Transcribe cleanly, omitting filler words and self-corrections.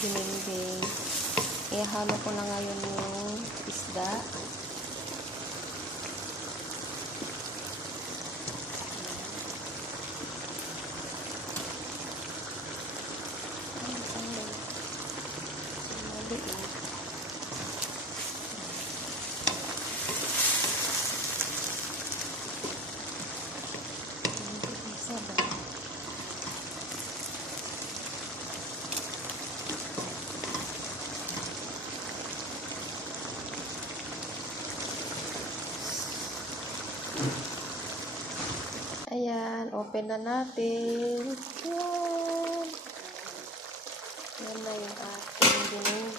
dinimbing. Ihalo ko na ngayon yung isda. Ayan, open na natin. Yan. Yan na yung ating dinimbing.